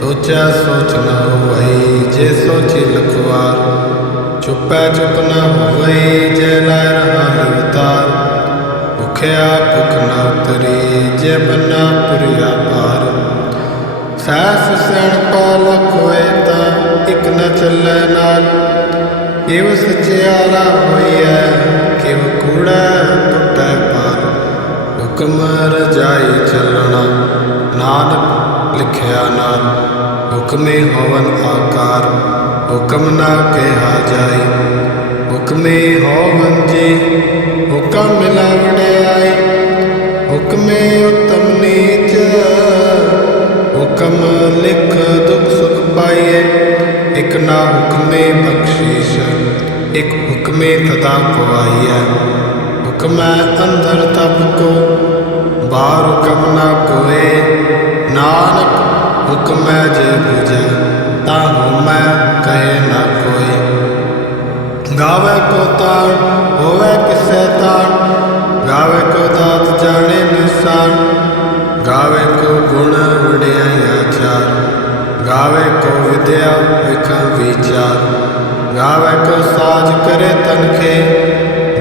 ਸੋਚਿਆ ਸੋਚ ਨ ਹੋਵਈ, ਜੇ ਸੋਚੀ ਲਖਵਾਰ। ਚੁੱਪੈ ਚੁੱਪ ਨ ਹੋਵਈ, ਜੇ ਲੈ ਰਹਾ ਲਿਵਤਾਰ ਭੁਖਿਆ ਭੁਖ ਨ ਉਤਰੀ, ਜੇ ਬੰਨਾ ਪੁਰਿਆ ਪਾਰ ਸਹਿਸ ਸਿਆਣਪਾ ਲਖ ਹੋਏ ਤਾਂ ਇਕ ਨ ਚੱਲੇ ਨਾਲ। ਕਿਵ ਸਚਿਆਰਾ ਹੋਈਐ ਕਿਵ ਕੂੜਾ ਟੁੱਟੈ ਪਾਰ। ਹੁਕਮ ਰਜਾਈ ਚੱਲਣਾ, ਨਾਨਕ ਲਿਖਿਆ ਨਾਮ ਹੁਕਮੇ ਹੋਵਨ ਆਕਾਰ, ਹੁਕਮ ਨਾ ਕਿਹਾ ਜਾਈ ਹੁਕਮੇ ਹੋਵਨ ਜੀ, ਹੁਕਮ ਮਿਲਾ ਹੁਕਮੇ ਉਤਮ ਨੀਚ, ਹੁਕਮ ਲਿਖ ਦੁਖ ਸੁਖ ਪਾਈਏ। ਇਕ ਨਾ ਹੁਕਮੇ ਬਖਸ਼ੀਸ਼, ਇਕ ਹੁਕਮੇ ਤਦਾ ਪਵਾਈਐ। ਹੁਕਮੈ ਅੰਦਰ ਤਪ ਕੋ, ਬਾਹਰ ਹੁਕਮ ਨਾ ਕੋਏ। ਨਾਨਕ ਹੁਕਮੈ ਜੇ ਬੁਝੈ ਤਾ ਹੁਮੈ ਕਹੇ ਨਾ ਕੋਈ। ਗਾਵੇ ਕੋ ਤਾਣ ਹੋਵੇ ਕਿਸੈ ਤਾਣ ਗਾਵੇ ਕੋ ਦਾਤ ਜਾਣੇ ਨਿਸਾਨ ਗਾਵੇ ਕੋ ਗੁਣ ਵਡਿਆਈ ਆਚਾਰ ਗਾਵੇ ਕੋ ਵਿਦਿਆ ਵਿਖ ਵਿਚਾਰ। ਗਾਵੇ ਕੋ ਸਾਜ ਕਰੇ ਤਨਖੇ,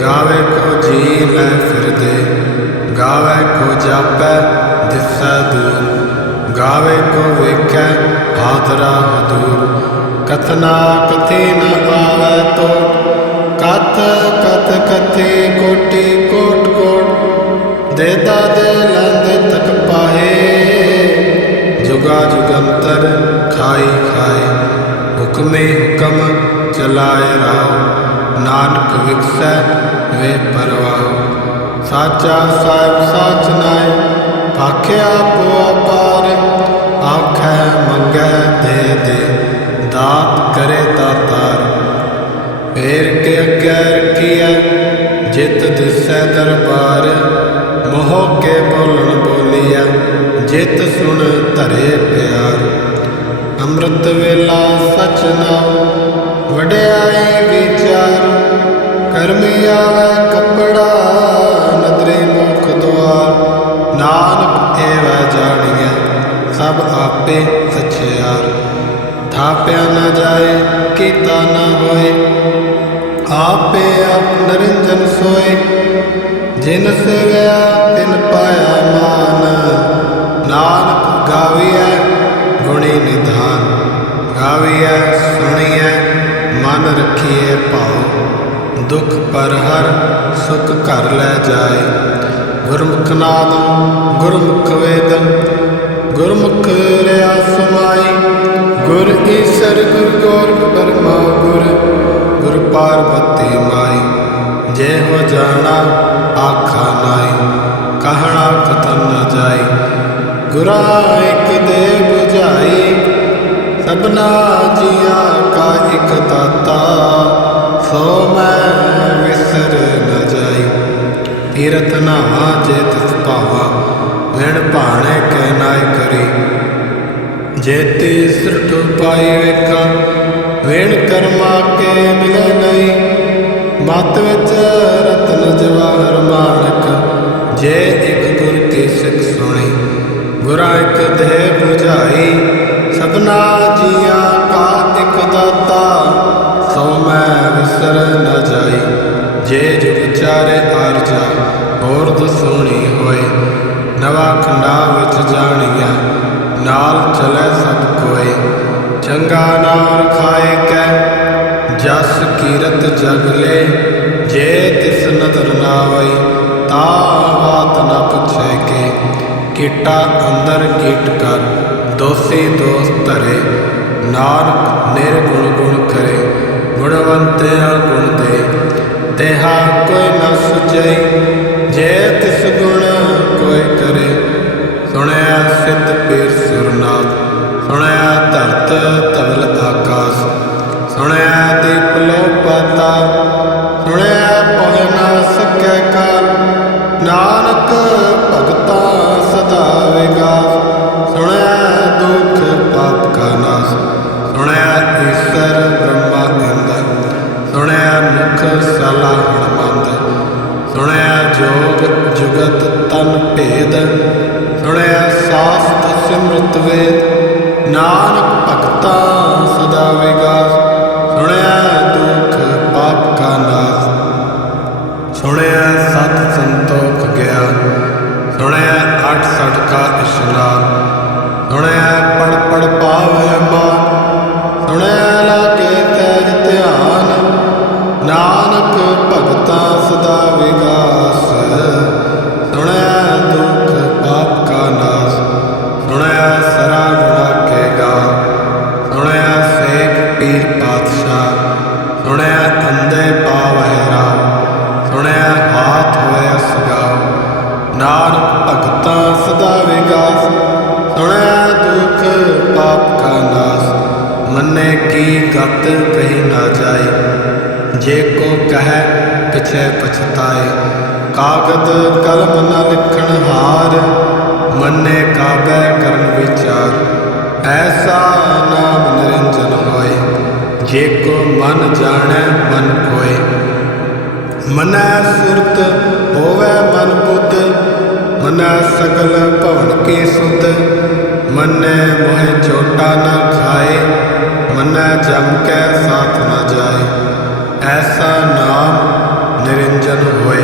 ਗਾਵੇ ਕੋ ਜੀ ਲੈ ਫਿਰਦੇ। ਗਾਵੇ ਕੋ ਜਾਪੈ ਦਿਸੈ ਦੂਰ। ਗਾਵੇ ਕੋ ਵੇਖੈ ਆਦਰਾ ਹਦੂਰ ਕਥਨਾ ਕਥੀ ਨ ਆਵੈ ਤੋਟ ਕਤ ਕਤ ਕਥੀ ਕੋਟੀ ਕੋਟ ਕੋਟ। ਦੇਦਾ ਦੇ ਲੰਦੇ ਤਕ ਪਾਹੇ। ਜੁਗਾ ਜੁਗੰਤਰ ਖਾਈ ਖਾਏ ਹੁਕਮੇ ਹੁਕਮ ਚਲਾਏ ਰਾਉ ਨਾਨਕ ਵਿਖਸੈ ਵੇ ਪਰਵਾਹ। ਸਾਚਾ ਸਾਹਿਬ ਸਾਚ ਨਾਏ। ਆਖਿਆ ਪੋ ਅਪਾਰ ਆਖੈ, ਮੰਗੈ ਦੇ ਦੇ, ਦਾਤ ਕਰੇ ਦਾਤਾਰ ਫੇਰ ਕੇ ਅੱਗੇ ਰਖੀਐ ਜਿਤ ਦਿਸੈ ਦਰਬਾਰ। ਮੋਹ ਕੇ ਬੋਲਣ ਬੋਲੀਐ, ਜਿਤ ਸੁਣ ਧਰੇ ਪਿਆਰ। ਅੰਮ੍ਰਿਤ ਵੇਲਾ ਸਚ ਨਾਮ ਵਡਿਆਈ ਵਿਚਾਰ। ਕਰਮੀ ਆਵੇ ਕੱਪੜਾ, ਨਦਰੇ ਮੁਖ ਦੁਆਰ। ਨਾਨਕ ਏਵੈ ਜਾਣੀਐ ਸਭ ਆਪੇ ਸਚਿਆਰ। ਥਾਪਿਆ ਨਾ ਜਾਏ, ਕੀਤਾ ਨਾ ਹੋਏ। ਆਪੇ ਆਪ ਨਰਿੰਜਨ ਸੋਏ। ਜਿਨ ਸੇਵਿਆ ਤਿਨ ਪਾਇਆ ਮਾਨ। ਨਾਨਕ ਗਾਵੀਐ, ਗੁਣੀ ਨਿਧਾਨ। ਗਾਵੀਐ, ਸੁਣੀਐ, ਮਨ ਰਖੀਐ ਭਾਉ। ਦੁਖ ਪਰ ਹਰ ਸੁਖ ਘਰ ਲੈ ਜਾਏ। ਗੁਰਮੁਖ ਨਾਦ ਗੁਰਮੁਖ ਵੇਦ ਗੁਰਮੁਖ ਰਿਆ ਸਮਾਈ ਗੁਰ ਈਸਰ ਗੁਰ ਗੌਰ ਬਰਮਾ ਗੁਰ ਗੁਰ ਪਾਰਬਤੀ ਮਾਈ। ਜੇ ਹੋ ਜਾਣਾ ਆਖਾ ਨਾਈ, ਕਹਣਾ ਕਥਨ ਨ ਜਾਈ। ਗੁਰਾ ਇਕ ਦੇ 부ਝਾਈ ਸਭਨਾ ਜੀਆਂ ਕਾ ਇਕ ਦਾਤਾ। ਸੋ ਮੈਂ ਵਿਸਰ ਨਾ ਜਾਈ, ਤੀਰਥ ਨਾਵਾ ਜੇ ਤਿਸ ਭਾਵਾ ਵਿਣ ਭਾਣੇ ਕਹਿ ਨਾਇ ਕਰੀ। ਜੇਤੀ ਸਿਰਠ ਪਾਈ ਵੇਖਾਂ, ਵੇਣ ਕਰਮਾ ਕੇ ਮਿਲੇ ਨਹੀਂ। ਮਤ ਵਿੱਚ ਰਤਨ ਜਵਾਹਰ ਮਾਨਕ, ਜੇ ਇੱਕ ਗੁਰ ਕੀ ਸਿੱਖ ਸੁਣੀ, ਗੁਰਾ ਇੱਕ ਦੇਹ 부ਝਾਈ ਸਭਨਾ ਜੀਆਂ ਕਾ ਇੱਕ ਦਾਤਾ, ਸੋ ਮੈਂ ਵਿਸਰ ਨਾ ਜਾਈ। ਜੇ ਜੁਗ ਚਾਰੇ ਆਰਜਾ, ਹੋਰ ਦਸੂਣੀ ਹੋਏ ਖੰਡਾ ਵਿੱਚ ਜਾਣੀਆ ਨਾਲ ਚਲੇ ਸਭ ਕੋਏ, ਚੰਗਾ ਨਾਮ ਖਾਏ ਕੈ, ਜਸ ਕੀਰਤ ਜਗ ਲੈ, ਜੇ ਤਿਸ ਨਦਰ ਨਾਵਈ ਤਾ ਬਾਤ ਨ ਪੁੱਛੇ ਕੇ। ਕੀਟਾ ਅੰਦਰ ਕੀਟ ਕਰ, ਦੋਸੀ ਦੋਸ ਧਰੇ, ਨਾਨਕ ਨਿਰਗੁਣ ਗੁਣ ਕਰੇ, ਗੁਣਵੰਤਿਆ ਗੁਣ ਦੇ। ਦੇਹਾ ਕੋਈ ਨ ਸੁਚਈ, ਜੇ ਤਿਸ ਗੁਣ ਕੋਈ ਕਰੇ। ਮਨੈ ਸੁਰਤ ਹੋਵੇ ਮਨ ਬੁੱਧ, ਮਨੈ ਸਗਲ ਭਵਨ ਕੀ ਸੁਧ। ਮਨੈ ਮੋਹਿ ਚੋਟਾ ਨ ਖਾਏ, ਮਨੈ ਜਮ ਕੈ ਸਾਥ ਨ ਜਾਏ। ਐਸਾ ਨਾਮ ਨਿਰੰਜਨ ਹੋਏ,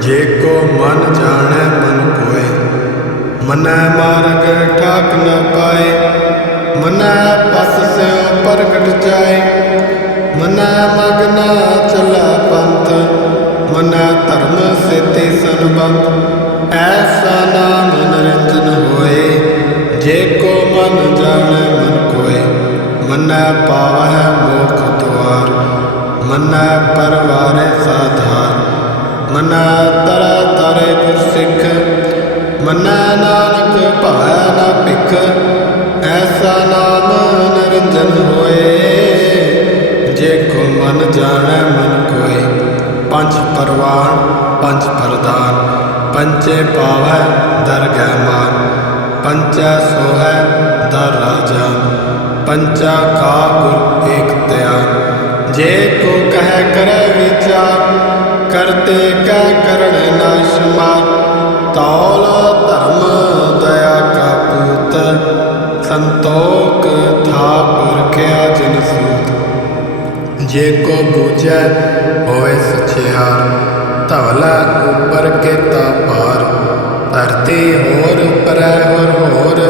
ਜੇ ਕੋ ਮਨ ਜਾਣੈ ਮਨ ਕੋਏ। ਮਨੈ ਮਾਰਗ ਠਾਕ ਨ ਪਾਏ, ਮਨੈ ਪਸ ਸਿਉ ਪ੍ਰਗਟ ਜਾਏ। ਮਨੈ ਮਗਨਾ ਚਲਾ ਪੰਥ ਮਨੈ ਧਰਮ ਸੇਤੀ ਸੰਬੰਧ, ਐਸਾ ਨਾਮ ਨਿਰੰਜਨ ਹੋਏ, ਜੇ ਕੋ ਮਨ ਜਾਣੈ ਮਨ ਕੋਏ, ਮਨੈ ਪਾਵਹਿ ਮੋਖ ਦੁਆਰ, ਮਨੈ ਪਰਵਾਰੇ ਸਾਧਾਰ, ਮਨੈ ਤਰ ਤਰੇ ਗੁਰ ਸਿੱਖ ਮਨੈ ਨਾਨਕ ਭਾਇ ਨਾ ਭਿਖ, ਐਸਾ ਨਾਮ ਨਿਰੰਜਨ ਹੋਏ, ਜੇ ਕੋ ਮਨ ਜਾਣੈ ਪੰਜ ਪਰਵਾਨ, ਪੰਜ ਪ੍ਰਦਾਨ ਪੰਚੇ ਪਾਵੈ ਦਰਗਹਿ ਮਾਨ ਪੰਚੈ ਸੋਹੈ ਦਰ ਰਾਜਾ ਪੰਚਾ ਕਾ ਗੁਰ ਏਕ ਧਿਆਨ। ਜੇ ਕੋ ਕਹਿ ਕਰੈ ਵਿਚਾਰ, ਕਰਤੇ ਕਹਿ ਕਰਣ ਨਾ ਤੌਲ ਧਰਮ ਦਇਆ ਕਾ ਪੂਤ, ਸੰਤੋਖ ਥਾਪ ਰਖਿਆ ਜਿਨ ਜੇ ਕੋ ਬੂਝੈ ਹੋਏ ਸਚਿਆਰ, ਧਵਲਾ ਉਪਰ ਕੇਤਾ ਪਾਰ ਧਰਤੀ ਹੋਰ ਉਪਰੈ ਹੋਰ ਹੋਰ,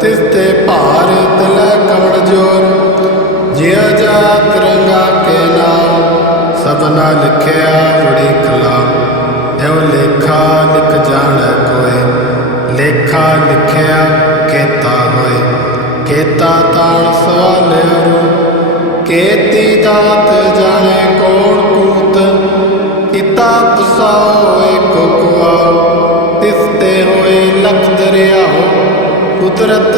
ਤਿਸ ਤੇ ਭਾਰ ਤਲੈ ਕਵਣ ਜੋਰ। ਜਿਉ ਜਾਤ ਰੰਗਾ ਕੇ ਨਾਮ ਸਭਨਾ ਲਿਖਿਆ ਬੜੀ ਕਲਾਮ ਐਉ ਲੇਖਾ ਲਿਖ ਜਾਣੈ ਕੋਏ, ਲੇਖਾ ਲਿਖਿਆ ਕੇਤਾ ਹੋਏ। ਕੇਤਾ ਤਾਣ ਸਵਾਲਿਆ ਰੂ ਕੇਤੀ ਦਾਤ ਜਾਣੇ ਕੌਣ ਕੂਤ, ਕੀਤਾ ਪਸਾਓ ਏਕ ਕੁਆ ਤਿਸ ਤੇ ਹੋਏ ਲਖ ਦਰਿਆਓ ਕੁਦਰਤ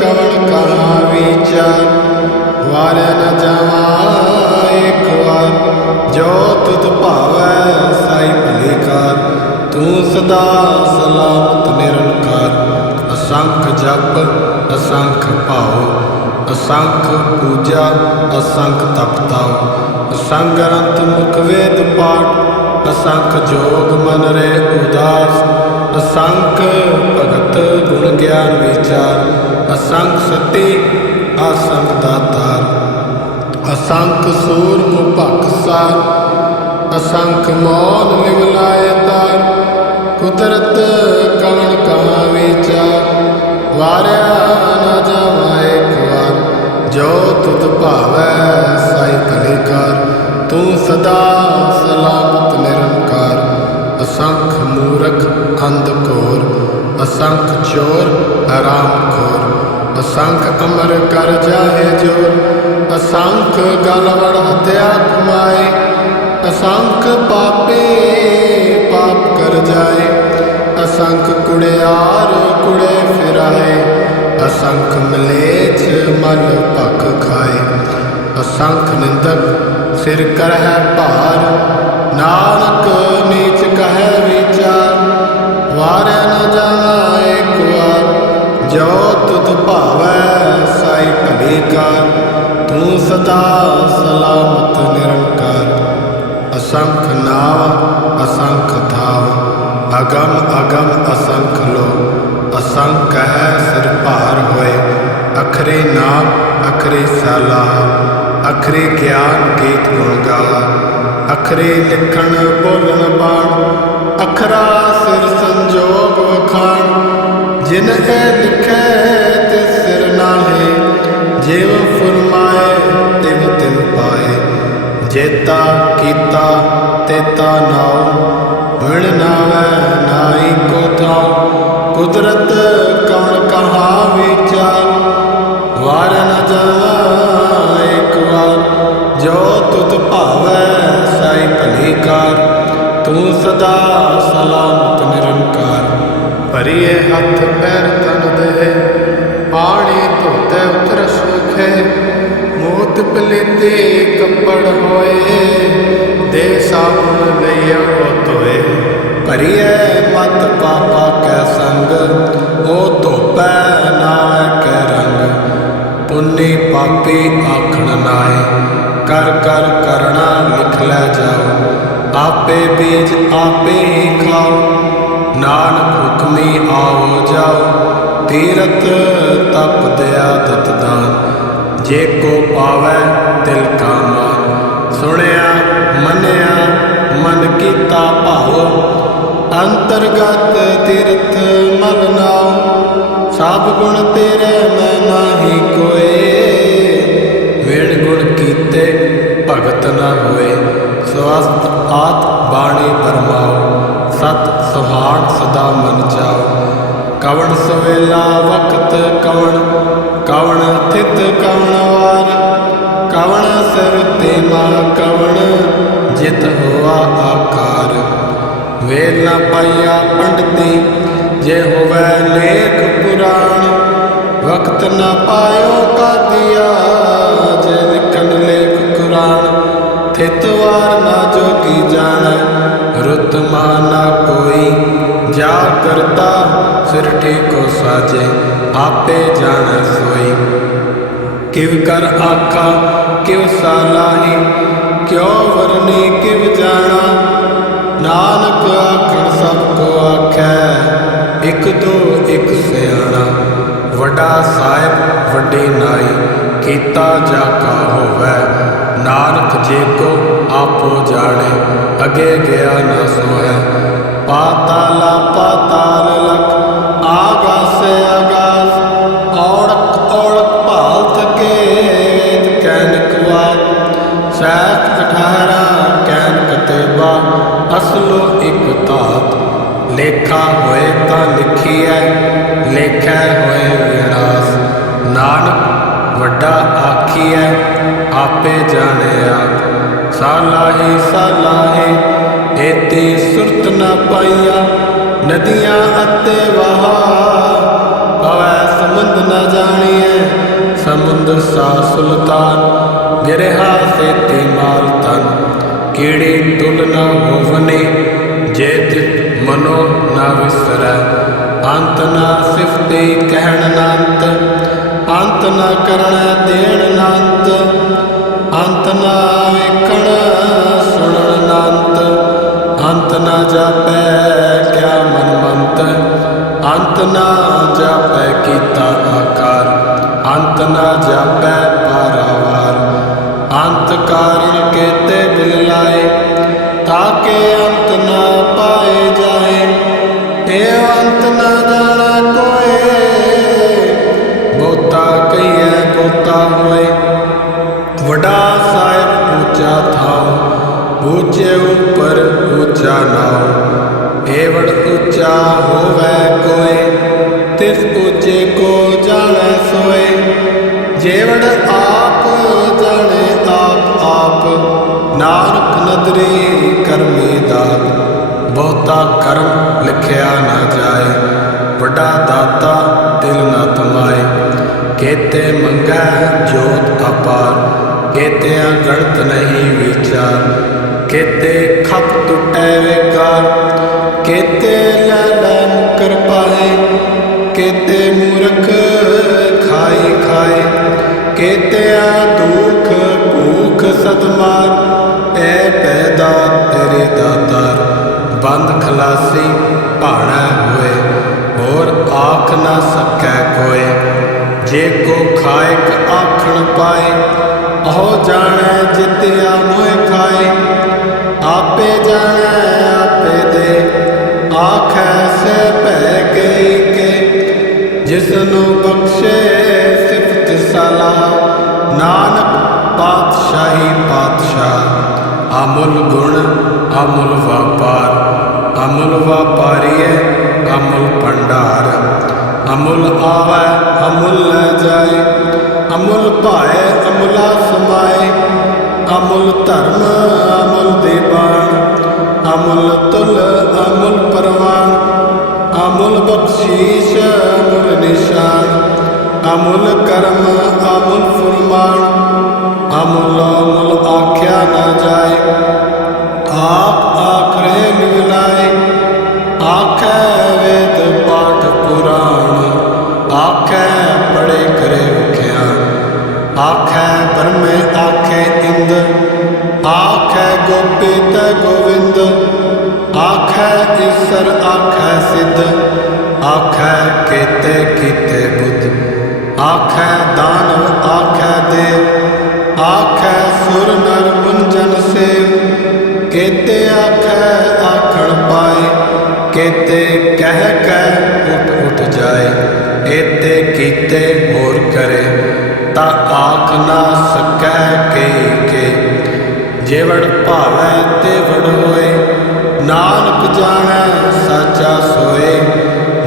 ਕਵਣ ਕਹਾ ਵਿਚਾਰ, ਵਾਰਿਆ ਨ ਜਾਵਾ ਏਕ ਵਾਰ, ਜੋ ਤੁਧ ਭਾਵੈ ਸਾਈ ਭਲੇ ਕਾਰ ਤੂੰ ਸਦਾ ਸਲਾਮਤ ਨਿਰੰਕਾਰ, ਅਸੰਖ ਜਪ, ਅਸੰਖ ਭਾਉ। ਅਸੰਖ ਪੂਜਾ, ਅਸੰਖ ਤਪਤਾਉ। ਅਸੰਖ ਗ੍ਰੰਥ ਮੁਖ ਵੇਦ ਪਾਠ, ਅਸੰਖ ਜੋਗ ਮਨ ਰੇ ਉਦਾਸ। ਅਸੰਖ ਭਗਤ ਗੁਣ ਗਿਆਨ ਵਿਚਾਰ, ਅਸੰਖ ਸਤੀ ਅਸੰਖ ਦਾਤਾਰ ਅਸੰਖ ਸੂਰ ਮੁਭਖ ਸਾਰ, ਅਸੰਖ ਮੌਨ ਲਿਵ ਤਾਰ। ਕੁਦਰਤ ਕਵਣ ਕਹਾ ਵਿਚਾਰ, ਵਾਰਿਆ ਨਾ ਜਾਵਾ ਜੋ ਤੁਧ ਭਾਵੈ ਸਾਈ ਭਲੇ ਕਰ ਤੂੰ ਸਦਾ ਸਲਾਮਤ ਨਿਰੰਕਾਰ। ਅਸੰਖ ਮੂਰਖ ਅੰਧ ਘੋਰ, ਅਸੰਖ ਚੋਰ ਹਰਾਮ ਖੋਰ ਅਸੰਖ ਅਮਰ ਕਰ ਜਾਏ ਜੋਰ, ਅਸੰਖ ਗਲਵੜ ਹਤਿਆ ਕਮਾਏ ਅਸੰਖ ਪਾਪੇ ਪਾਪ ਕਰ ਜਾਏ, ਅਸੰਖ ਕੁੜਿਆਰ ਕੁੜੇ ਫਿਰਾਏ। ਅਸੰਖ ਨਿੰਦਕ ਸਿਰ ਕਰਹਿ ਭਾਰ। ਨਾਨਕ ਨੀਚ ਕਹੈ ਵਿਚਾਰ ਵਾਰਿਆ ਨ ਜਾਏ ਕੁਆਰ। ਜੋ ਤੁਧ ਭਾਵੈ ਸਾਈ ਭਲੇ ਕਾਰ, ਤੂੰ ਸਦਾ ਸਲਾਮਤ ਨਿਰੰਕਾਰ। ਅਸੰਖ ਨਾਮ ਅਸੰਖ ਥਾਵ, ਅਗਮ ਅਗਮ ਅਸੰਖ ਲੋ। ਅਸੰਖ ਹੈ ਸਿਰ ਭਾਰ ਹੋਏ, ਅਖਰੇ ਨਾਮ, ਅਖਰੇ ਸਲਾਹ ਅਖਰੇ ਗਿਆਨ ਗੀਤ ਗੁਣ ਗਾਹਾ ਅਖਰੇ ਲਿਖਣ ਬੋਲਣ ਬਾਣ, ਅਖਰਾ ਸਿਰ ਸੰਜੋਗ ਵਖਾਣ। ਜਿਨ ਇਹ ਲਿਖੈ ਤੇ ਸਿਰ ਨਾਹੇ ਜਿਵ ਫਰਮਾਏ ਤਿਵ ਤਿਨ ਪਾਏ। ਜੇਤਾ ਕੀਤਾ ਤੇਤਾ ਨਾਉ ਵਿਣ ਨਾਵੈ ਨਾਈ ਕੋ ਥਾਉ। ਕੁਦਰਤ ਕਵਣ ਕਹਾ ਵਿਚਾਰ, ਵਾਰ ਨ ਜਾਵਾ ਤੁਧ ਭਾਵੈ ਸਾਈ ਭਲੀ ਕਾਰ, ਤੂੰ ਸਦਾ ਸਲਾਮਤ ਨਿਰੰਕਾਰ। ਭਰੀਏ ਹੱਥ ਪੈਰ ਤਨ ਦੇ ਪਾਣੀ ਧੋਤੇ ਉਤਰ ਸੁਖੇ, ਮੋਤ ਪਲੀਤੇ ਕੱਪੜ ਹੋਏ, ਦੇ ਸਾਬੁਨ ਲਈਆ ਉਹ ਧੋਏ। ਭਰੀਏ ਮਤ ਪਾਪਾ ਕੈ ਸੰਗ ਉਹ ਧੋਪੈ ਨਾਵੇਂ ਕੈ ਰੰਗ। ਪੁੰਨੀ ਪਾਪੀ ਆਖਣ ਨਾਏ ਕਰ ਕਰ ਕਰਣਾ ਲਿਖ ਲੈ ਜਾਓ। ਆਪੇ ਬੀਜ ਆਪੇ ਹੀ ਖਾਓ। ਨਾਨਕ ਹੁਕਮੀ ਆਓ ਜਾਓ। ਤੀਰਤ ਤਪ ਦਇਆ ਦਤਦਾਨ ਜੇ ਕੋ ਪਾਵੈ ਦਿਲ ਕਾ ਮਾਨ। ਸੁਣਿਆ, ਮੰਨਿਆ, ਮਨ ਕੀਤਾ ਭਾਉ ਅੰਤਰਗਤ ਤੀਰਥ ਮਨ ਨਾਉ ਸਭ ਗੁਣ ਤੇਰੇ ਮੈਂ ਨਾਹੀ ਕੋਏ। ਵੇਣ ਗੁਣ ਕੀਤੇ ਨ ਹੋਏ ਸਵਸਤ ਆਤ ਬਾਣੀ ਪਰਮਾਉ ਸਤ ਸੁਹਾਣ ਸਦਾ ਮਨ ਜਾਓ ਕਵਣ ਸਵੇਲਾ ਵਕਤ ਕਵਣ ਕਵਣ ਥਿਤ ਕਵਣ ਵਾਰ। ਕਵਣ ਸਿਰ ਤੇ ਮਾ ਕਵਣ, ਜਿਤ ਹੋਆ ਆਕਾਰ। ਵੇਲ ਨਾ ਪਾਇਆ ਪੰਡਤੀ, ਜੇ ਹੋਵੇ ਲੇਖ ਪੁਰਾਣ। ਵਕਤ ਨਾ ਪਾਇਓ ਰੁੱਤ ਮਾਨਾ ਕੋਈ ਜਾ ਕਰਤਾ, ਸਿਰ ਟੇਕੋ ਸਾਜੇ, ਆਪੇ ਜਾਣੈ ਸੋਈ। ਕਿਵ ਕਰ ਆਖਾ, ਕਿਵ ਸਾਲਾਹੀ, ਕਿਉ ਵਰਨੇ ਕਿਵ ਜਾਣਾ? ਨਾਨਕ ਆਖਣ ਸਭ ਕੋ ਆਖੈ, ਇਕ ਦੋ ਇਕ ਸਿਆਣਾ। ਵੱਡਾ ਸਾਹਿਬ, ਵੱਡੇ ਨਾਈ, ਕੀਤਾ ਜਾ ਕਾ ਹੋਵੈ ਨਾਨਕ ਜੇ ਕੋ ਆਪੋ ਜਾਣੇ, ਅਗੇ ਗਿਆ ਨਾ ਸੋਹੈ ਪਾਤਾਲਾ ਪਾਤਾਲ ਲਖ, ਆਗਾਸੇ ਆਗਾਸ, ਔੜਕ ਔੜਕ ਭਾਲ ਥਕੇ ਕੈਨਕ ਵਾਤ ਸੈਤ ਅਠਾਰਾ ਕੈਨ ਕਤੇਬਾ, ਅਸਲੋ ਇਕ ਧਾਤ, ਲੇਖਾ ਹੋਏ ਤਾਂ ਲਿਖੀ ਆਪੇ ਜਾਣਿਆ। ਸਾਲਾਹੀ ਸਾਲਾਹੀ ਏਤੀ ਸੁਰਤ ਨ ਪਾਈਆ, ਨਦੀਆਂ ਅਤੇ ਵਹਾ ਪਵੈ ਸਮੁੰਦ ਨ ਜਾਣੀਐ, ਸਮੁੰਦਰ ਸਾ ਸੁਲਤਾਨ, ਗਿਰਹਾ ਸੇਤੀ ਮਾਲ ਤਨ ਕੀੜੀ ਤੁਲ ਨਾ ਹੋਵਨੇ ਜੇ ਤਿਤ ਮਨੋ ਨਾ ਵਿਸਰੈ। ਅੰਤ ਨਾ ਸਿਫਤੇ ਕਹਿਣ ਨਾਂਤ ਅੰਤ ਨਾ ਕਰਣ ਦੇਣ ਨਾਂਤ ਅੰਤ ਨਾ ਵੇਖਣ, ਸੁਣਨ ਨੰਤ ਅੰਤ ਨਾ ਜਾਪੈ ਕਿਆ ਮਨ ਮੰਤ ਅੰਤ ਨਾ ਜਾਪੈ ਕੀਤਾ ਆਕਾਰ। ਅੰਤ ਨਾ ਜਾਪੈ ਪਾਰਾਵਾਰ। ਅੰਤ ਕਾਰਣ ਕੇਤੇ ਦਿਲ ਲਾਏ, ਤਾਕੇ ਅੰਤ ਨਾ ਪਾਏ ਜਾਏ। ਤੇ ਅੰਤ ਨਾ ਜਾਣਾ ਕੋਏ ਬਹੁਤਾ ਕਹੀਐ ਬਹੁਤਾ ਹੋਏ। ਉੱਚਾ ਨਾਉ ਏਵੜ ਉੱਚਾ ਹੋਵੇ ਕੋਏ, ਤਿਸ ਉੱਚੇ ਕੋ ਜਾਣੈ ਸੋਏ। ਜੇਵੜ ਆਪ ਜਾਣੇ ਆਪ ਆਪ, ਨਾਨਕ ਨਦਰੀ ਕਰਮੀ ਦਾਤ। ਬਹੁਤਾ ਕਰਮ ਲਿਖਿਆ ਨਾ ਜਾਏ, ਵੱਡਾ ਦਾਤਾ ਦਿਲ ਨਾ ਤਮਾਏ। ਕੇਤੇ ਮੰਗੈ ਜੋਤ ਅਪਾਰ ਕੇਤੇ ਗਣਤ ਨਹੀਂ ਵਿਚਾਰ। ਕੇਤੇ ਖਪ ਟੁਟੈ ਵੇਕਾਰ, ਕੇਤੇ ਲੈ ਲੈ ਪਾਏ ਕੇਤੇ ਮੂਰਖ ਖਾਈ ਖਾਏ ਕੇਤਿਆ ਦੁਖ ਭੂਖ ਸਤਮਾਰ ਐ ਪੈਦਾ ਤੇਰੇ ਦਾਤਾਰ, ਬੰਦ ਖਲਾਸੀ ਭਾਣਾ ਹੋਏ, ਹੋਰ ਆਖ ਨਾ ਸਕੈ ਕੋਏ, ਜੇ ਕੋ ਖਾਇਕ ਆਖਣ ਪਾਏ, ਉਹ ਜਾਣੈ ਜਿਤਿਆ ਮੋਇ ਖਾਏ ਆਪੇ ਜਾਣੈ, ਆਪੇ ਦੇ। ਆਖੈ ਸੇ ਭੈ ਗਈ ਕੇ। ਜਿਸ ਨੂੰ ਬਖਸ਼ੇ ਸਿਫਤ ਸਲਾਹ ਨਾਨਕ ਪਾਤਸ਼ਾਹੀ ਪਾਤਸ਼ਾਹ। ਅਮੁੱਲ ਗੁਣ, ਅਮੁੱਲ ਵਪਾਰ। ਅਮੁੱਲ ਵਪਾਰੀਏ ਅਮੁੱਲ ਭੰਡਾਰ। ਅਮੁੱਲ ਆਵੈ, ਅਮੁੱਲ ਲੈ ਜਾਏ। ਅਮੁੱਲ ਭਾਏ, ਅਮੁੱਲਾ ਸਮਾਏ। ਅਮੁੱਲ ਧਰਮ ਅਮੁੱਲ ਦੇਵਾਨ ਅਮੁੱਲ ਤੁਲ ਅਮੁੱਲ ਪਰਵਾਨ ਅਮੁੱਲ ਬਖਸ਼ੀਸ਼ ਅਮੁੱਲ ਨਿਸ਼ਾਨ ਅਮੁੱਲ ਕਰਮ ਅਮੁੱਲ ਫਰਮਾਨ ਅਮੁੱਲ ਅਮੁੱਲ ਆਖਿਆ ਨਾ ਜਾਏ ਆਪ ਆਖਰੇ ਲਿਵਲਾਏ ਆਖੈ ਵੇਦ ਪਾਠ ਪੁਰਾਣ ਆਖੈ ਪੜੇ ਕਰੇ ਵਿਖਿਆਨ ਆਖੈ ਬ੍ਰਹਮੇ ਆਖੈ ਇੰਦ, ਆਖੈ ਗੋਪੀਤ ਗੋਵਿੰਦ, ਆਖੈ ਈਸਰ, ਆਖੈ ਸਿੱਧ, ਆਖੈ ਕੀਤੇ ਕੀਤੇ ਬੁੱਧ, ਆਖੈ ਦਾਨਵ ਆਖੈ ਦੇਵ, ਆਖੈ ਸੁਰ ਨਰ ਮੁੰਜਨ ਸੇਵ, ਕੇਤੇ ਆਖੈ ਆਖਣ ਪਾਏ, ਕੇਤੇ ਕਹਿ ਕਹਿ ਉਠ ਉਠ ਜਾਏ ਏਤੇ ਕੀਤੇ ਹੋਰ ਕਰੇ ਤਾ ਆਖ ਨਾ ਸਕੈ ਕੇ ਕੇ। ਜੇਵੜ ਭਾਵੈ ਤੇ ਵੜੋਏ ਨਾਨਕ ਜਾਣੈ ਸਾਚਾ ਸੋਏ।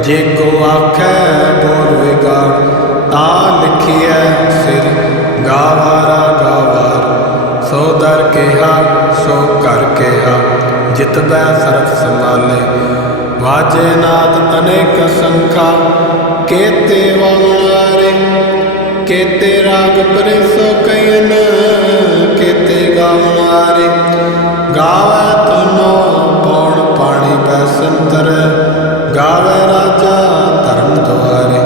ਜੇ ਕੋ ਆਖੈ ਬੋਲ ਵਿਗਾੜ ਤਾ ਲਿਖੀਐ ਸਿਰ ਗਾਵਾਰਾ ਗਾਵਾਰ। ਸੋ ਦਰ ਕਿਹਾ, ਸੋ ਕਰ ਕਿਹਾ ਜਿਤਬੈ ਸਰਬ ਸੰਭਾਲੇ। ਵਾਜੇ ਨਾਦ ਅਨੇਕ ਸੰਖਾ, ਕੇਤੇ ਵਾਵਣਾਰੇ ਕੇਤੇ ਰਾਗ ਪਰੇ ਸੋ ਕਇਨ ਕੇਤੇ ਗਾਵਣਾਰੇ ਗਾਵੈ ਤੁਨੋ ਪੌਣ ਪਾਣੀ ਬੈਸੰਤਰ ਗਾਵੈ ਰਾਜਾ ਧਰਮ ਦੁਆਰੇ।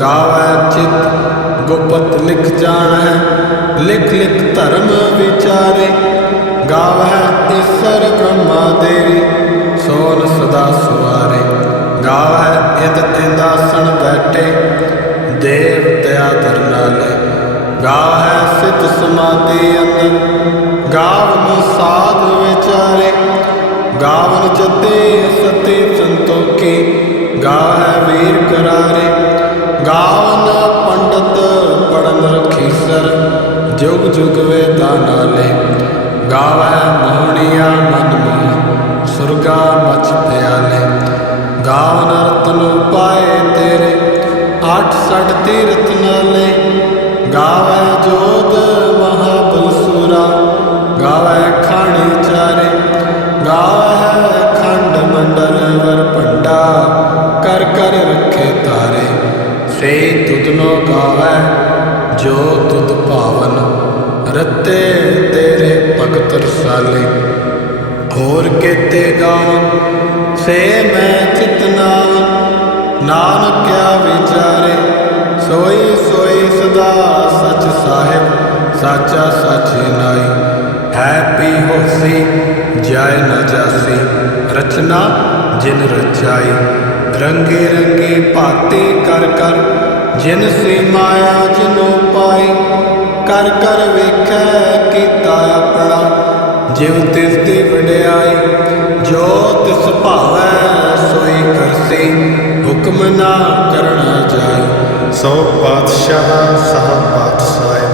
ਗਾਵੈ ਚਿਤ ਗੁਪਤ ਲਿਖ ਜਾਣੈ, ਲਿਖ ਲਿਖ ਧਰਮ ਵਿਚਾਰੇ। ਗਾਵੈ ਈਸਰ ਬ੍ਰਹਮਾ ਦੇਵੀ ਸੋਨ ਸਦਾ ਸੁਆਰੇ। ਗਾਵੈ ਇਦ ਇੰਦਾਸਣ ਬੈਠੇ ਦਇਆ ਦਰਨਾਲੇ ਗਾਵੈ ਸਿਧ ਅੰਦਰ। ਗਾਵਨ ਸਾਧ ਵਿਚਾਰੇ। ਗਾਵਨ ਜਤੇ ਸਤੇ ਸੰਤੋਖੀ। ਗਾਵੈ ਵੀਰ ਕਰਾਰੇ। ਗਾਵਨ ਪੰਡਤ ਪੜਨ ਰਖੀਸਰ ਜੁਗ ਜੁਗ ਵੇਦਾ ਨਾਲੇ। ਗਾਵੈ ਮੋਹਣੀਆ ਮਨ ਮੋਹ ਸੁਰਗਾ ਮਚ ਪਿਆ ਅੱਠ ਸੜ ਤੀਰਥ ਨਾਲੇ, ਗਾਵੈ ਜੋਦ ਮਹਾਬਲ ਸੂਰਾ। ਗਾਵੈ ਖਾਣੀ ਚਾਰੇ, ਗਾਵੈ ਖੰਡ ਮੰਡਲ ਵਰ ਭੰਡਾ। ਕਰ ਕਰ ਰੱਖੇ ਤਾਰੇ, ਸੇ ਤੁਧਨੋ ਗਾਵੈ, ਜੋ ਤੁਧ ਭਾਵਨ ਰਤੇ ਤੇਰੇ ਭਗਤ ਰਸਾਲੇ, ਹੋਰ ਕੇਤੇ ਗਾਵਨ, ਸੇ ਮੈਂ ਚਿਤਨਾਵਨ ਨਾਨਕ ਕਿਆ ਵਿਚਾਰੇ ਸੋਈ ਸੋਈ ਸਦਾ ਸਚ ਸਾਹਿਬ, ਸਾਚਾ ਸਚ ਨਾਈ। ਹੈ ਪੀ ਹੋਸੀ ਜਾਇ ਨਾ ਜਾਸੀ। ਰਚਨਾ ਜਿਨ ਰਚਾਈ। ਰੰਗੇ ਰੰਗੇ ਭਾਤੇ ਕਰ ਕਰ, ਜਿਨ ਸੇ ਮਾਇਆ ਜਿਨੋ ਪਾਈ। ਕਰ ਕਰ ਵੇਖੈ ਕੀਤਾ ਆਪਣਾ ਜਿਵ ਤਿਸ ਦੀ ਵਡਿਆਈ। ਜੋ ਤਿਸ ਭਾਵੈ ਸੋਈ ਕਰਸੀ, ਹੁਕਮ ਨਾ ਕਰਨਾ ਜਾਏ ਸੋ ਪਾਤਸ਼ਾਹ ਸਹ ਪਾਤਸ਼ਾਹ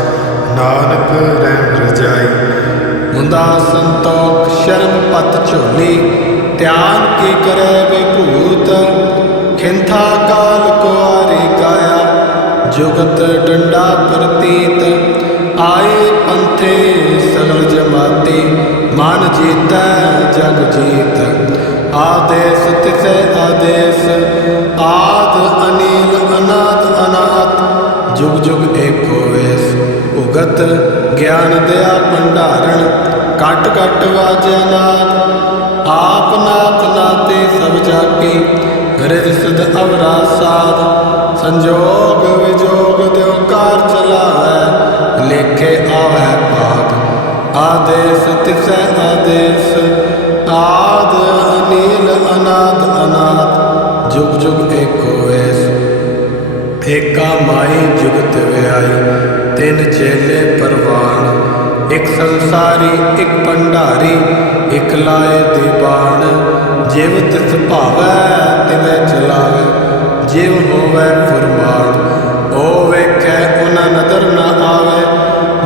ਨਾਨਕ ਰਹਿਣ ਰਜਾਈ। ਮੁੰਦਾ ਸੰਤੋਖ, ਸ਼ਰਮ ਪਤ ਝੋਲੀ। ਧਿਆਨ ਕੀ ਕਰੇ ਵਿਭੂਤ? ਖਿੰਥਾ ਕਾਲ ਕੁਆਰੀ ਕਾਇਆ। ਜੁਗਤ ਡੰਡਾ ਪ੍ਰਤੀਤ। ਆਏ ਪੰਥੇ ਸਗਲ ਜਮਾਤੀ। ਮਨ ਜੀਤੈ ਜਗ ਜੀਤ। ਆਦੇਸ ਤਿਸੈ ਆਦੇਸ। ਆਦ ਅਨੀਲ ਅਨਾਦ ਅਨਾਤ ਜੁਗ ਜਗਤ ਗਿਆਨ ਦਿਆ ਭੰਡਾਰਣ ਕਟ ਕਟ ਵਾਜਿਆ ਨਾਦ। ਆਪ ਨਾਥ ਨਾਤੇ ਸਭ ਜਾਕੀ ਰਿਦ ਸਿਧ ਅਵਰਾ ਸਾਧ ਸੰਜੋਗ ਵਿਜੋਗ ਦਿਓ ਕਾਰ ਚਲਾਵੈ, ਲੇਖੇ ਆਵੈ ਪਾਦ। ਆਦੇਸ ਤਿਸੈ ਆਦੇਸ ਆਦ ਅਨੀਲ ਅਨਾਦ ਅਨਾਦ। ਜੁਗ ਜੁਗ ਏਕੋ ਵੇਸ ਏਕਾ ਮਾਈ ਜੁਗਤ ਵਿਆਈ, ਤਿੰਨ ਚੇਲੇ ਪਰਵਾਨ ਇੱਕ ਸੰਸਾਰੀ, ਇੱਕ ਭੰਡਾਰੀ, ਇੱਕ ਲਾਏ ਦੀਵਾਨ। ਜਿਵ ਤਿਸ ਭਾਵੈ, ਤਿਵੈ ਚਲਾਵੇ, ਜਿਵ ਹੋਵੇ ਫੁਰਮਾਨ। ਉਹ ਵੇਖੈ ਉਹਨਾਂ ਨਦਰ ਨਾ ਆਵੇ,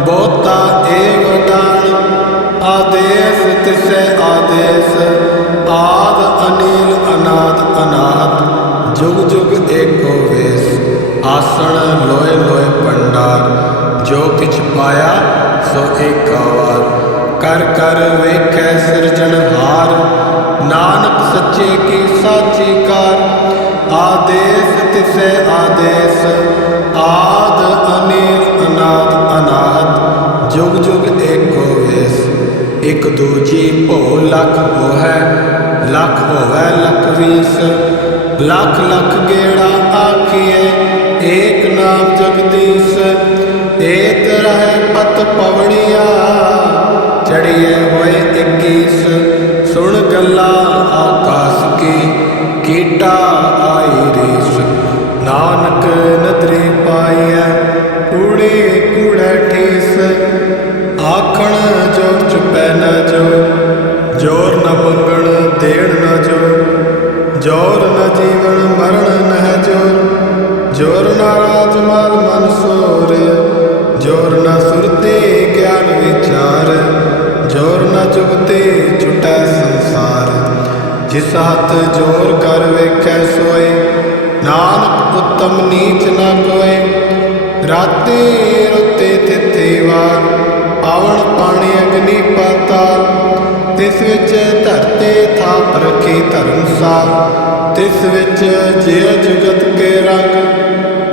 ਬਹੁਤਾ ਏਵ ਦਾਨ। ਆਦੇਸ ਤਿਸੈ ਆਦੇਸ, ਆਦ ਅਨੀਲ ਅਨਾਦ ਅਨਾਦ। ਪਾਇਆ, ਸੋ ਏਕ ਵਾਰ ਕਰ ਕਰ ਵੇਖੈ ਸਿਰਜਣਹਾਰ ਨਾਨਕ ਸੱਚੇ ਕੀ ਸਾਚੀ ਕਾਰ। ਆਦੇਸ ਤਿਸੈ ਆਦੇਸ, ਆਦ ਅਨੀਲ ਅਨਾਦ ਅਨਾਦ ਜੁਗ ਜੁਗ ਏਕੋ ਵੇਸ, ਇਕ ਦੂਜੀ ਭੋ ਲਖ ਹੋਐ ਲਖ ਹੋਵੈ ਲਖ ਵੀਸ। ਲਖ ਲਖ ਗੇੜਾ ਆਖੀਏ ਏਕ ਨਾਮ ਜਗਦੀਸ਼। ਏਕ ਰਹਿ ਪਤ ਪਵੜੀਆ ਚੜੀਏ ਹੋਏ 21 ਸੁਣ ਗੱਲਾਂ ਆਕਾਸ ਕੀ, ਕੀਟਾ ਆਈ ਰੀਸ। ਨਾਨਕ ਨਦਰੇ ਪਾਈਐ, ਕੂੜੇ ਕੂੜਾ ਠੀਸ। ਆਖਣ ਜੋਰ ਚੁਪੈ ਨ ਜੋ, ਜੋਰ ਨਾ ਮੰਗਣ ਦੇਣ ਨ ਜੋ, ਜੋਰ ਨਾ ਜੀਵਨ ਮਰਨ ਨਹਿ ਜੋਰ ਜੋਰ ਨ ਰਾਜ ਮਾਲ ਮਨ ਸੋਰ ਨ ਛੁਟੈ ਸੰਸਾਰ। ਜਿਸ ਹੱਥ ਜੋਰ ਕਰ ਵੇਖੈ ਸੋਏ, ਨਾਨਕ ਉਤਮ ਨੀਚ ਨਾ ਕੋਏ। ਰਾਤੇ ਰੁੱਤੇ ਤਿੱਥੇ ਵਾਰ ਪਾਵਨ ਪਾਣੀ ਅਗਨੀ ਪਾਤਾ। ਤਿਸ ਵਿੱਚ ਧਰਤੇ ਥਾਪ ਰਖੀ ਧਰਮਸਾਲ ਤਿਸ ਵਿੱਚ ਜੇ ਜੁਗਤ ਕੇ ਰੰਗ,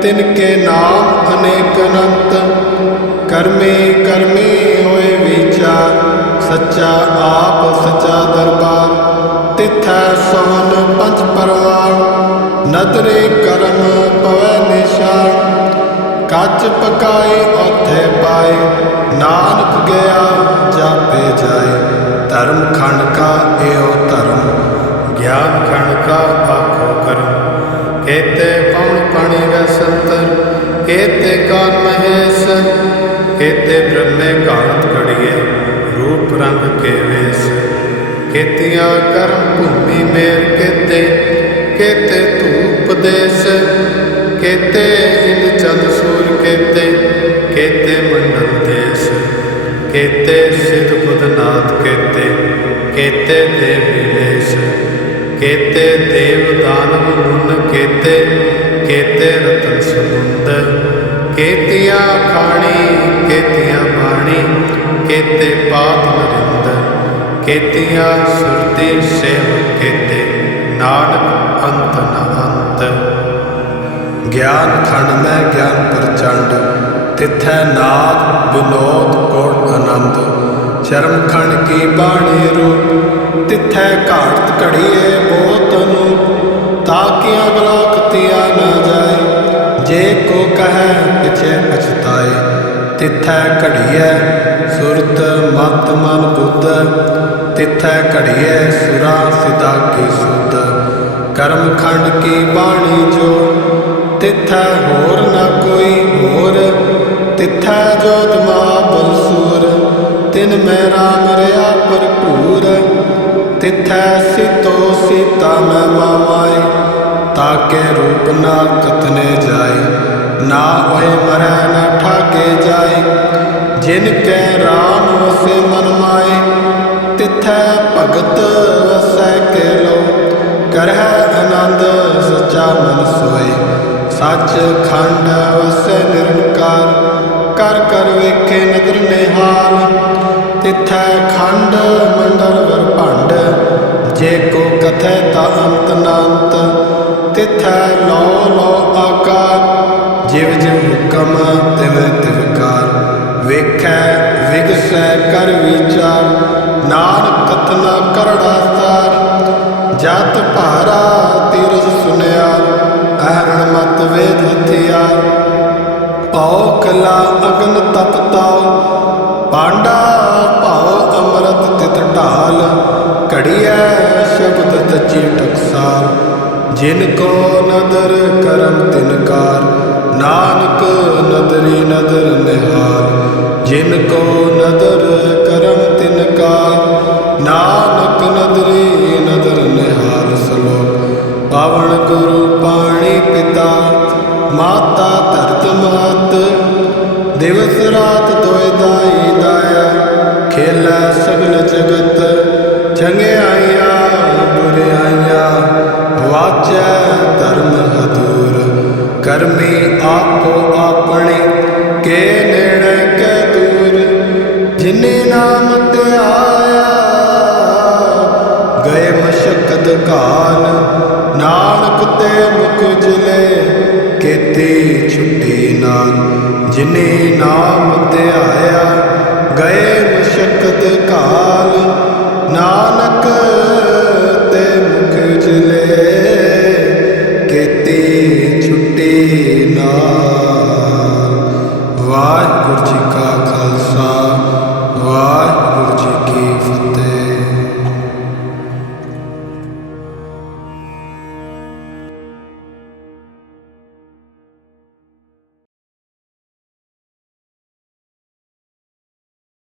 ਤਿਨ ਕੇ ਨਾਮ ਅਨੇਕ ਅਨੰਤ। ਕਰਮੇ ਕਰਮੇ ਹੋਏ ਵਿਚਾਰ। ਸੱਚਾ ਆਪ, ਸੱਚਾ ਦਰਬਾਰ। ਤਿਥੈ ਸੋਨ ਪੰਜ ਪਰਵਾਨ ਨਦਰੇ ਕਰਮ ਪਵੈ ਨਿਸ਼ਾਨ। ਕੱਚ ਪਕਾਏ ਉਥੇ ਪਾਏ। ਨਾਨਕ ਗਿਆ ਜਾਪੇ ਜਾਏ। ਧਰਮ ਖੰਡ ਕਾ ਏਓ ਧਰਮ। ਗਿਆਨ ਖੰਡ ਕਾ ਆਖੋ ਕਰਮ। ਕੇਤੇ ਪਵਨ ਪਾਣੀ ਵੈ ਸੰਤਰ। ਕੇਤੇ ਕਾਨ ਮਹੇਸ਼। ਕੇਤੇ ਬ੍ਰਹਮੇ ਘਾਣਤ ਘੜੀਏ। ਰੂਪ ਰੰਗ ਕੇ ਵੇਸ ਕੇਤੀਆਂ ਕਰਮ ਭੂਮੀ ਮੇਰ ਕੇਤੇ ਕੇਤੇ ਧੂਪ ਦੇਸ ਕੇਤੇ ਇੰਦ ਚੰਦ ਸੂਰ ਕੇਤੇ ਕੇਤੇ ਮੰਡਲ ਦੇਸ ਕੇਤੇ ਸਿਧ ਬੁਧਨਾਥ ਕੇਤੇ ਕੇਤੇ ਦੇਵੀ ਵੇਸ਼ ਕੇਤੇ ਦੇਵ ਦਾਨਵ ਮੁਨ ਕੇਤੇ ਕੇਤੇ ਰਤਨ ਸਮੁੰਦ ਕੇਤੀਆਂ ਖਾਣੀ ਕੇਤੀਆਂ ਬਾਣੀ ਕੇਤੇ ਪਾਤ ਨਰਿੰਦ ਕੇਤੀਆਂ ਸੁਰਤੀ ਸੇਵ ਕੇਤੇ, ਨਾਨਕ ਅੰਤ ਨ ਅੰਤ। ਗਿਆਨ ਖੰਡ ਮੈਂ ਗਿਆਨ ਪ੍ਰਚੰਡ, ਤਿਥੈ ਨਾਦ ਵਿਨੋਦ ਕੋਟ ਆਨੰਦ। ਸ਼ਰਮ ਖੰਡ ਕੀ ਬਾਣੀ ਰੂਪ, ਤਿਥੈ ਘਾਟਤ ਘੜੀਏ ਬਹੁਤ ਨੂੰ ਤਾਕਿ ਅਗਲਾ ਖਤਿਆ ਨਾ ਜਾਏ, ਜੇ ਕੋ ਕਹੈ ਪਿਛੇ ਪਛਤਾਏ, ਤਿਥੈ ਘੜੀਐ ਸੁਰਤ ਮਤ ਮਨ ਬੁੱਧ, ਤਿਥੈ ਘੜੀਐ ਸੁਰਾ ਸਿਦਾ ਕੀ ਸੁਧ। ਕਰਮ ਖੰਡ ਕੀ ਬਾਣੀ ਜੋ, ਤਿਥੈ ਹੋਰ ਨਾ ਕੋਈ ਹੋਰ। ਤਿਥੈ ਜੋਤ ਮਹਾਬਲ ਸੂਰ, ਤਿਨ ਮੈਂ ਰਾਮ ਰਿਆ ਭਰਪੂਰ। ਤਿਥੈ ਸਿਤੋ ਸੀਤਾ ਮੈਂ ਮਾਮਾਏ, ਤਾਕੇ ਰੂਪ ਨਾ ਕਤਨੇ ਜਾਏ। ਨਾ ਹੋਏ ਮਰੈ ਨਾ ਠਾਕੇ ਜਾਏ। ਜਿਨ ਕੈ ਰਾਮ ਵਸੇ ਮਨ ਮਾਏ, ਤਿਥੈ ਭਗਤ ਵਸੈ ਕੇ ਲੋ ਕਰਹਿ ਆਨੰਦ ਸਚਾ ਮਨ ਸੋਏ। ਸੱਚ ਖੰਡ ਵਸੈ ਨਿਰੰਕਾਰ, ਕਰ ਕਰ ਵੇਖੇ ਨਦਰ ਨਿਹਾਲ। ਤਿਥੈ ਖੰਡ ਮੰਡਲ ਵਰ ਭੰਡ, ਜੇ ਕੋ ਕਥੈ ਤਾ ਅੰਤ ਨਾੰਤ। ਤਿਥੈ ਲੋ ਲੋ ਆਕਾਰ, ਜਿਵ ਜਿਵ ਹੁਕਮ ਤਿਵ ਤਿਵਕਾਰ ਵੇਖ ਕਰ ਵਿਚਾਰ ਨਾਨ ਕਥਨਾ ਕਰੜਾ ਸਾਰ। ਜਤ ਭਾਰਾ ਤੀਰਸ ਸੁਨਿਆ ਅਹਰਣ ਮਤ ਵੇਦ ਹਥਿਆਰ। ਪਉ ਕਲਾ ਅਗਨ ਤਪਤਾਉ ਪਾਂਡਾ ਭਾਉ ਅੰਮ੍ਰਿਤ ਤਿਤ ਢਾਲ। ਘੜੀਐ ਸ਼ਬਦ ਤਚੀ ਟਕਸਾਲ, ਜਿਨ ਕੋ ਨਦਰ ਕਰਮ ਤਿਨਕਾਰ ਨਾਨਕ ਨਦਰੀ ਨਦਰ ਨਿਹਾਲ। ਜਿਨ ਕੋ ਨਦਰ ਕਰਮ ਤਿਨਕਾਰ ਨਾਨਕ ਨਦਰੀ ਨਦਰ ਨਿਹਾਰ ਸਲੋਕ। ਪਾਵਨ ਗੁਰੂ ਪਾਣੀ ਪਿਤਾ, ਮਾਤਾ ਧਰਤ ਮਾਤ ਦਿਵਸ ਰਾਤ ਦੋਇ ਦਾਈ ਦਾਇਆ, ਖੇਲਾ ਸਗਲ ਜਗਤ। ਚੰਗਿਆਈਆਂ ਬੁਰਿਆਈਆਂ ਵਾਚੈ ਧਰਮ ਹਦੂਰ। ਕਰਮੀ ਆਪੋ ਆਪਣੇ, ਕੇ ਨੇੜੇ ਕਾਨ ਨਾਨਕ ਤੇ ਮੁਖ ਜਿਲੇ, ਕੇਤੇ ਛੁੱਟੀ ਨਾਨ। ਜਿਨੇ ਨਾਮ ਧਿਆਇਆ, ਗਏ ਮੁਸ਼ਕਤ ਕਾਲ। ਨਾਨਕ ਤੇ ਮੁਖ ਜਲੇ, ਕੇਤੇ ਛੁੱਟੀ ਨਾਨ।